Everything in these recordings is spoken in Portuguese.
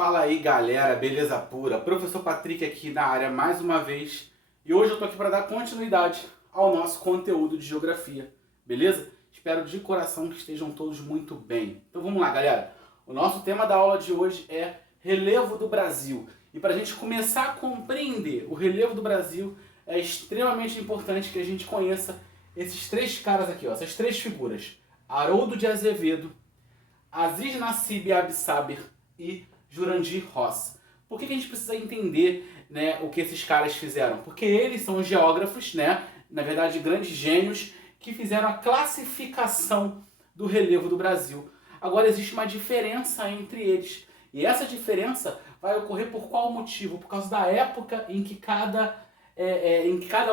Fala aí galera, beleza pura? Professor Patrick aqui na área mais uma vez e hoje eu tô aqui para dar continuidade ao nosso conteúdo de geografia, beleza? Espero de coração que estejam todos muito bem. Então vamos lá galera, o nosso tema da aula de hoje é relevo do Brasil e para a gente começar a compreender o relevo do Brasil é extremamente importante que a gente conheça esses três caras aqui, ó, essas três figuras: Haroldo de Azevedo, Aziz Nassib Absaber e Jurandir Ross. Por que a gente precisa entender, né, o que esses caras fizeram? Porque eles são geógrafos, né, na verdade grandes gênios, que fizeram a classificação do relevo do Brasil. Agora existe uma diferença entre eles. E essa diferença vai ocorrer por qual motivo? Por causa da época em que cada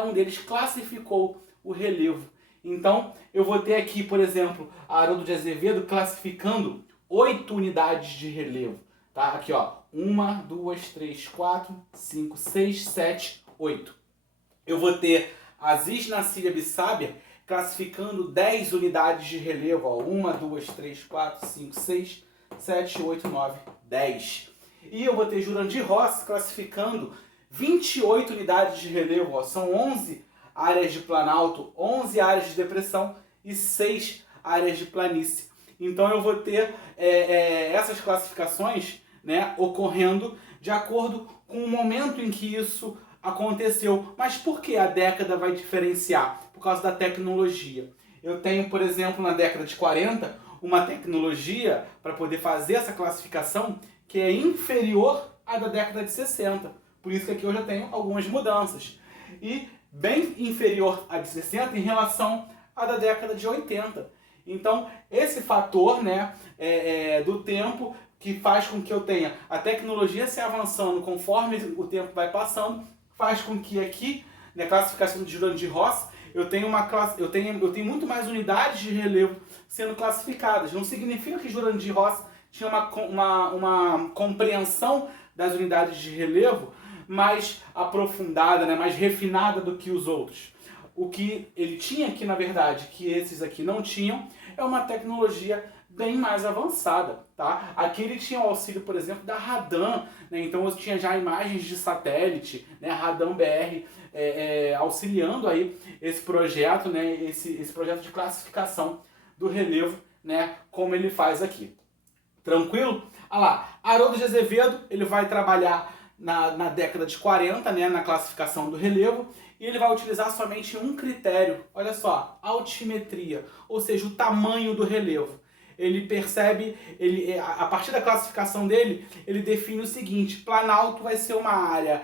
um deles classificou o relevo. Então, eu vou ter aqui, por exemplo, Haroldo de Azevedo classificando 8 unidades de relevo. Tá? Aqui, ó. 1, 2, 3, 4, 5, 6, 7, 8. Eu vou ter Aziz Nassib Absaber classificando 10 unidades de relevo. Ó. 1, 2, 3, 4, 5, 6, 7, 8, 9, 10. E eu vou ter Jurandir Ross classificando 28 unidades de relevo. Ó. São 11 áreas de planalto, 11 áreas de depressão e 6 áreas de planície. Então eu vou ter essas classificações, né, ocorrendo de acordo com o momento em que isso aconteceu. Mas por que a década vai diferenciar? Por causa da tecnologia. Eu tenho, por exemplo, na década de 40, uma tecnologia para poder fazer essa classificação que é inferior à da década de 60. Por isso que aqui eu já tenho algumas mudanças. E bem inferior à de 60 em relação à da década de 80. Então, esse fator, né, do tempo que faz com que eu tenha a tecnologia se avançando conforme o tempo vai passando, faz com que aqui, na classificação de Jurandir Ross, eu tenho muito mais unidades de relevo sendo classificadas. Não significa que Jurandir Ross tinha uma compreensão das unidades de relevo mais aprofundada, né, mais refinada do que os outros. O que ele tinha aqui, na verdade, que esses aqui não tinham, é uma tecnologia bem mais avançada, tá? Aqui ele tinha o auxílio, por exemplo, da Radan, né? Então eu tinha já imagens de satélite, né? Radan BR auxiliando aí esse projeto, né? Esse projeto de classificação do relevo, né? Como ele faz aqui. Tranquilo? Ah lá, Haroldo de Azevedo, ele vai trabalhar na década de 40, né, na classificação do relevo, e ele vai utilizar somente um critério, olha só, altimetria, ou seja, o tamanho do relevo. Ele percebe, a partir da classificação dele, ele define o seguinte: planalto vai ser uma área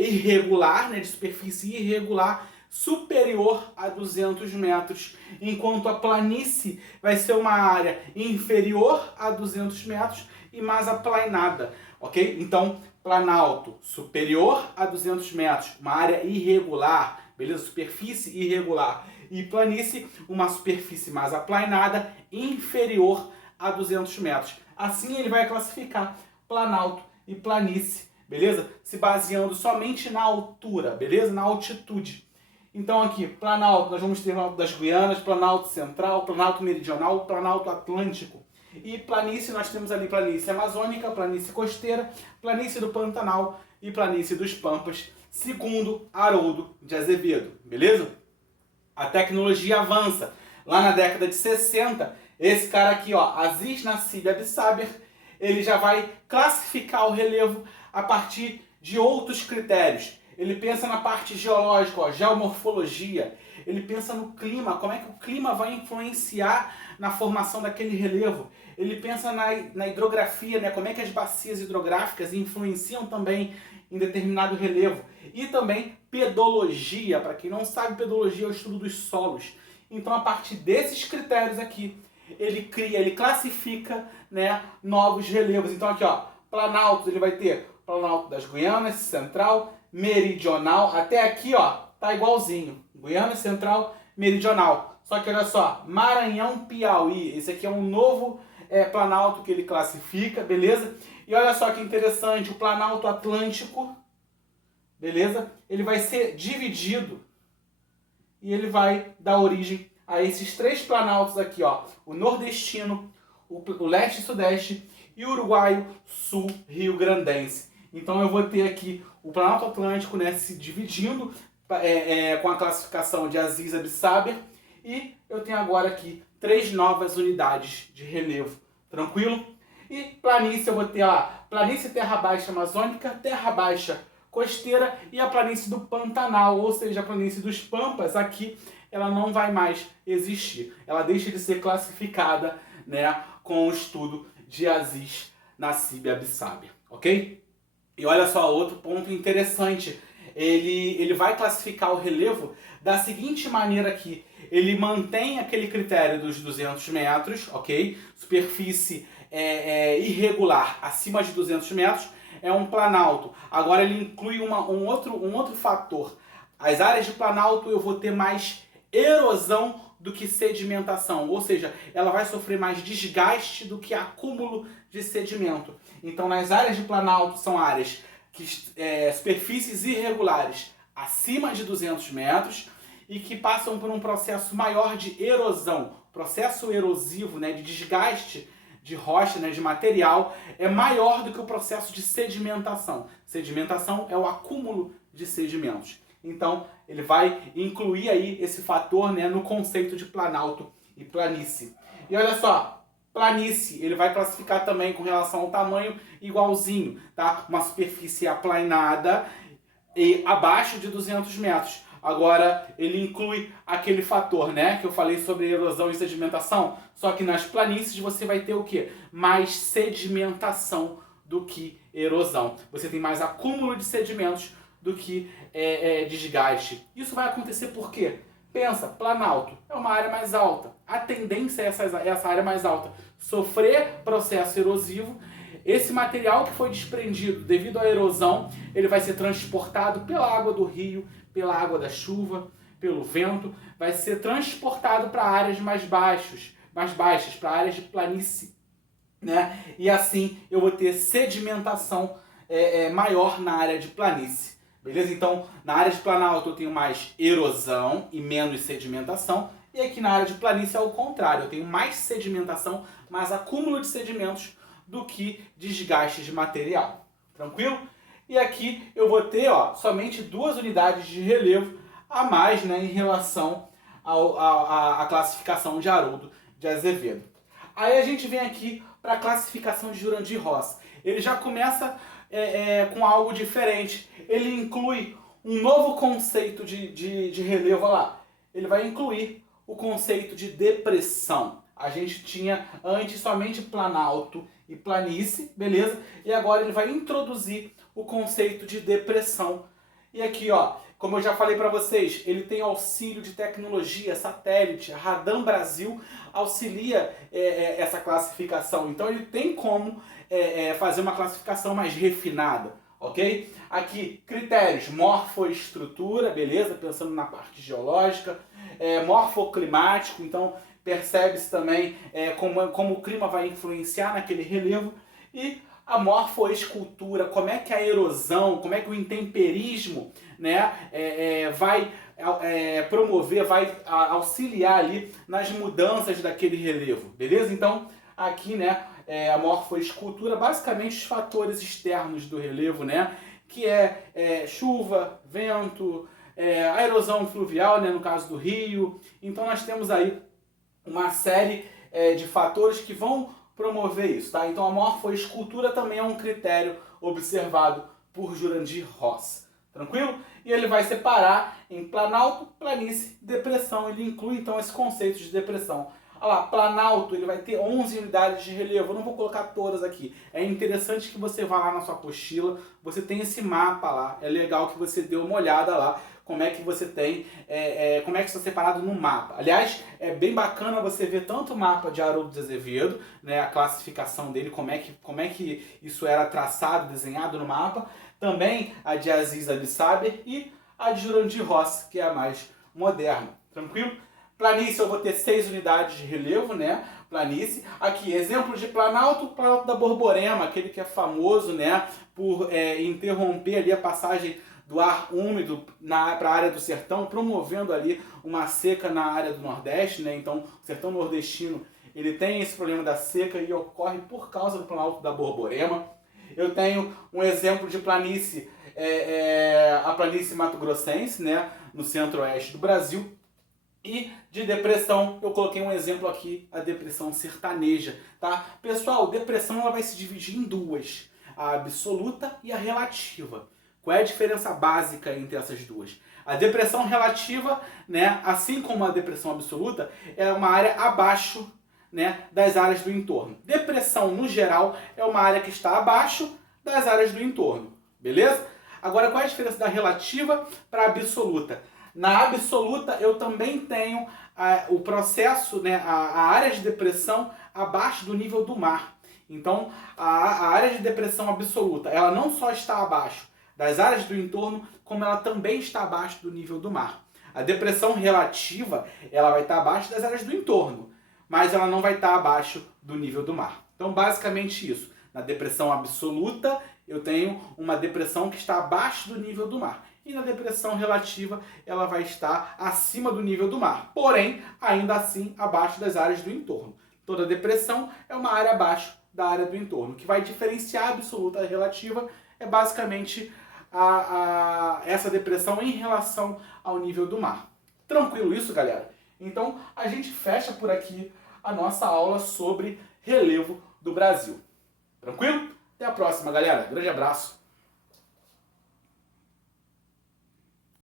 irregular, né, de superfície irregular, superior a 200 metros, enquanto a planície vai ser uma área inferior a 200 metros e mais aplainada, ok? Então, planalto superior a 200 metros, uma área irregular, beleza? Superfície irregular. E planície, uma superfície mais aplainada, inferior a 200 metros. Assim ele vai classificar planalto e planície, beleza? Se baseando somente na altura, beleza? Na altitude. Então aqui, planalto, nós vamos ter Planalto das Guianas, Planalto Central, Planalto Meridional, Planalto Atlântico. E planície, nós temos ali planície amazônica, planície costeira, planície do Pantanal e planície dos Pampas, segundo Haroldo de Azevedo, beleza? A tecnologia avança. Lá na década de 60, esse cara aqui, ó, Aziz Nassib Absaber, ele já vai classificar o relevo a partir de outros critérios. Ele pensa na parte geológica, ó, geomorfologia. Ele pensa no clima, como é que o clima vai influenciar na formação daquele relevo. Ele pensa na hidrografia, né, como é que as bacias hidrográficas influenciam também em determinado relevo. E também pedologia. Para quem não sabe, pedologia é o estudo dos solos. Então, a partir desses critérios aqui, ele classifica, né, novos relevos. Então, aqui, ó, planalto, ele vai ter Planalto das Guianas, Central, Meridional, até aqui, ó, tá igualzinho. Guiana, Central, Meridional. Só que olha só, Maranhão, Piauí. Esse aqui é um novo planalto que ele classifica, beleza? E olha só que interessante, o Planalto Atlântico, beleza? Ele vai ser dividido e ele vai dar origem a esses três planaltos aqui, ó. O nordestino, o leste e sudeste e o uruguaio sul rio-grandense. Então eu vou ter aqui o Planalto Atlântico, né, se dividindo com a classificação de Aziz Abissaber, e eu tenho agora aqui 3 novas unidades de relevo, tranquilo? E planície eu vou ter lá, planície terra baixa amazônica, terra baixa costeira e a planície do Pantanal, ou seja, a planície dos Pampas. Aqui ela não vai mais existir, ela deixa de ser classificada, né, com o estudo de Aziz Nassib Abissaber, ok? E olha só, outro ponto interessante, ele vai classificar o relevo da seguinte maneira aqui: ele mantém aquele critério dos 200 metros, ok? Superfície irregular acima de 200 metros, é um planalto. Agora ele inclui um outro fator. As áreas de planalto eu vou ter mais erosão do que sedimentação, ou seja, ela vai sofrer mais desgaste do que acúmulo de sedimento. Então nas áreas de planalto são áreas que superfícies irregulares acima de 200 metros e que passam por um processo maior de erosão, processo erosivo, né, de desgaste de rocha, né, de material, é maior do que o processo de sedimentação. Sedimentação é o acúmulo de sedimentos. Então, ele vai incluir aí esse fator, né, no conceito de planalto e planície. E olha só, planície, ele vai classificar também com relação ao tamanho igualzinho, tá? Uma superfície aplanada e abaixo de 200 metros. Agora, ele inclui aquele fator, né, que eu falei sobre erosão e sedimentação, só que nas planícies você vai ter o quê? Mais sedimentação do que erosão. Você tem mais acúmulo de sedimentos do que desgaste. Isso vai acontecer por quê? Pensa, planalto é uma área mais alta. A tendência é essa área mais alta sofrer processo erosivo. Esse material que foi desprendido devido à erosão, ele vai ser transportado pela água do rio, pela água da chuva, pelo vento, vai ser transportado para áreas mais baixas, para áreas de planície, né? E assim eu vou ter sedimentação maior na área de planície. Beleza? Então, na área de planalto eu tenho mais erosão e menos sedimentação. E aqui na área de planície é o contrário. Eu tenho mais sedimentação, mais acúmulo de sedimentos do que desgaste de material. Tranquilo? E aqui eu vou ter somente 2 unidades de relevo a mais, né, em relação à classificação de Haroldo de Azevedo. Aí a gente vem aqui para a classificação de Jurandir Rossi. Ele já começa com algo diferente. Ele inclui um novo conceito de relevo. Olha lá. Ele vai incluir o conceito de depressão. A gente tinha antes somente planalto e planície, beleza? E agora ele vai introduzir o conceito de depressão. E aqui, como eu já falei para vocês, ele tem auxílio de tecnologia, satélite, Radam Brasil auxilia essa classificação. Então ele tem como fazer uma classificação mais refinada, ok? Aqui, critérios, morfoestrutura, beleza? Pensando na parte geológica, morfoclimático, então percebe-se também como o clima vai influenciar naquele relevo, e a morfoescultura, como é que a erosão, como é que o intemperismo, né, vai promover, vai auxiliar ali nas mudanças daquele relevo, beleza? Então, aqui, né, a morfoescultura, basicamente os fatores externos do relevo, né, que chuva, vento, a erosão fluvial, né, no caso do rio. Então nós temos aí uma série de fatores que vão promover isso, tá? Então a morfoescultura também é um critério observado por Jurandir Rossi, tranquilo? E ele vai separar em planalto, planície, depressão. Ele inclui então esse conceito de depressão. Olha lá, planalto, ele vai ter 11 unidades de relevo. Eu não vou colocar todas aqui. É interessante que você vá lá na sua apostila, você tem esse mapa lá. É legal que você dê uma olhada lá, como é que você tem, como é que está separado no mapa. Aliás, é bem bacana você ver tanto o mapa de Haroldo de Azevedo, né, a classificação dele, como é que isso era traçado, desenhado no mapa, também a de Aziz Abissaber e a de Jurandir Rossi, que é a mais moderna. Tranquilo? Planície eu vou ter 6 unidades de relevo, né? Planície. Aqui, exemplo de planalto, planalto da Borborema, aquele que é famoso, né, por interromper ali a passagem do ar úmido para a área do sertão, promovendo ali uma seca na área do Nordeste, né? Então, o sertão nordestino, ele tem esse problema da seca e ocorre por causa do Planalto da Borborema. Eu tenho um exemplo de planície, a planície mato-grossense, né, no centro-oeste do Brasil. E de depressão, eu coloquei um exemplo aqui, a depressão sertaneja, tá? Pessoal, depressão ela vai se dividir em duas, a absoluta e a relativa. Qual é a diferença básica entre essas duas? A depressão relativa, né, assim como a depressão absoluta, é uma área abaixo, né, das áreas do entorno. Depressão, no geral, é uma área que está abaixo das áreas do entorno, beleza? Agora, qual é a diferença da relativa para a absoluta? Na absoluta, eu também tenho o processo, né, a área de depressão abaixo do nível do mar. Então, a área de depressão absoluta, ela não só está abaixo das áreas do entorno, como ela também está abaixo do nível do mar. A depressão relativa, ela vai estar abaixo das áreas do entorno, mas ela não vai estar abaixo do nível do mar. Então, basicamente isso. Na depressão absoluta, eu tenho uma depressão que está abaixo do nível do mar. E na depressão relativa, ela vai estar acima do nível do mar, porém, ainda assim, abaixo das áreas do entorno. Toda depressão é uma área abaixo da área do entorno. O que vai diferenciar a absoluta da relativa é basicamente essa depressão em relação ao nível do mar. Tranquilo isso, galera? Então, a gente fecha por aqui a nossa aula sobre relevo do Brasil. Tranquilo? Até a próxima, galera. Grande abraço.